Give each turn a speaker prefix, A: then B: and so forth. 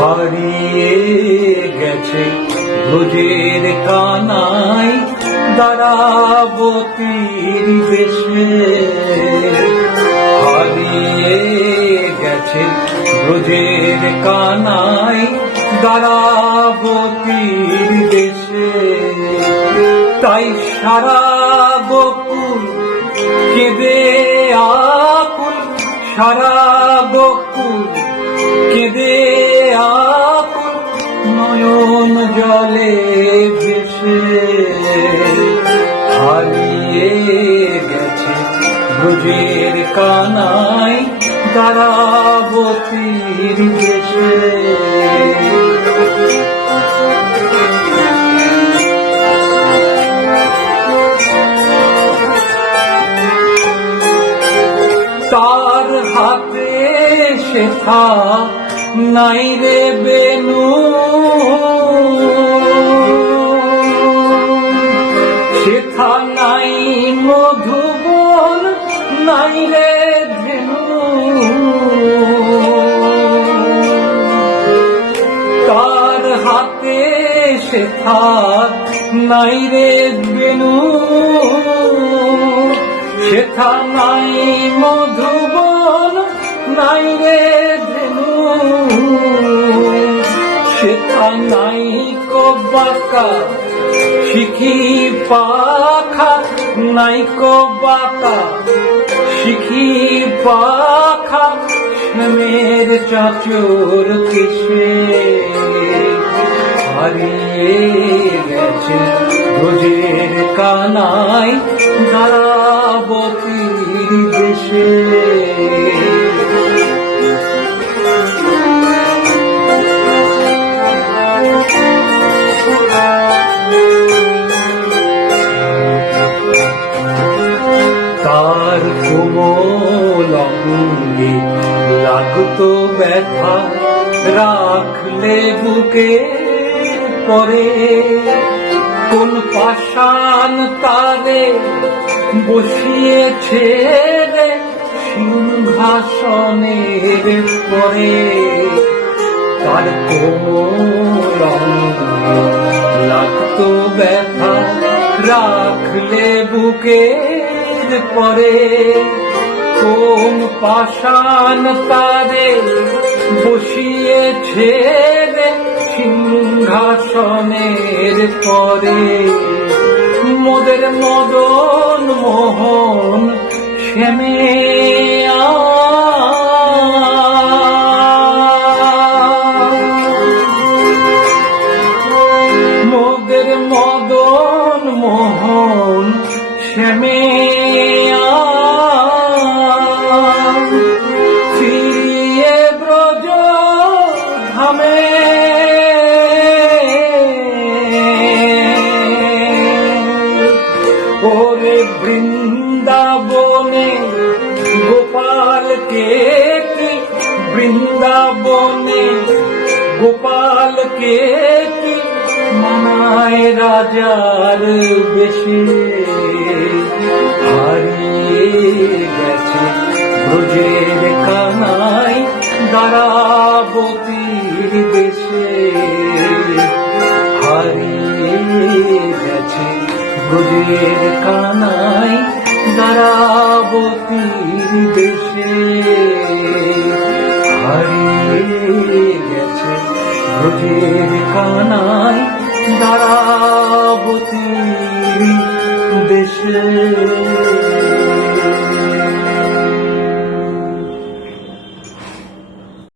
A: হারিয়ে গেছে ভোজের কানাই দাঁড়াবতীর বেশে। হারিয়ে গেছে ব্রজের কানাই দাঁড়াবতীর দেশে তাই সারা বকুল কেঁদে আকুল সারা বকুল নয়ন জলে ভেসে হারিয়ে গেছে ব্রজের কানাই দাঁড়াবতীর দেশে তার হাতে শেখা নাই রে বেনু। শেখা নাই, মধুবন নাই রে ধেনু। তার হাতে শেখা নাই রে বেনু? শেখা নাই, মধুবন নাই রে শেখা নাই কবাকা শিখি পাখা নাই কবাকা শিখি পাখা শ্যামের চাচর কিসে। হারিয়ে গেছে রোজের কানাই দাঁড়াবতীর দেশে রাখলে বুকে পরে কোন পাষাণ তারে বসিয়েছে সিংহাসনের পরে। তার লাগতো ব্যথা রাখলে বুকের পরে। কোন পাষাণ তারে বসিয়েছে সিংহাসনের পরে। মোদের মদন মোহন শ্যামে মোদের মদন মোহন শ্যামে ওরে বৃন্দাবনে গোপালকে বৃন্দাবনে গোপালকে মানায় রাজার বেশি। ব্রজের কানাই দাঁড়াবতীর দেশে। হারিয়ে গেছে ব্রজের কানাই দাঁড়াবতীর দেশে।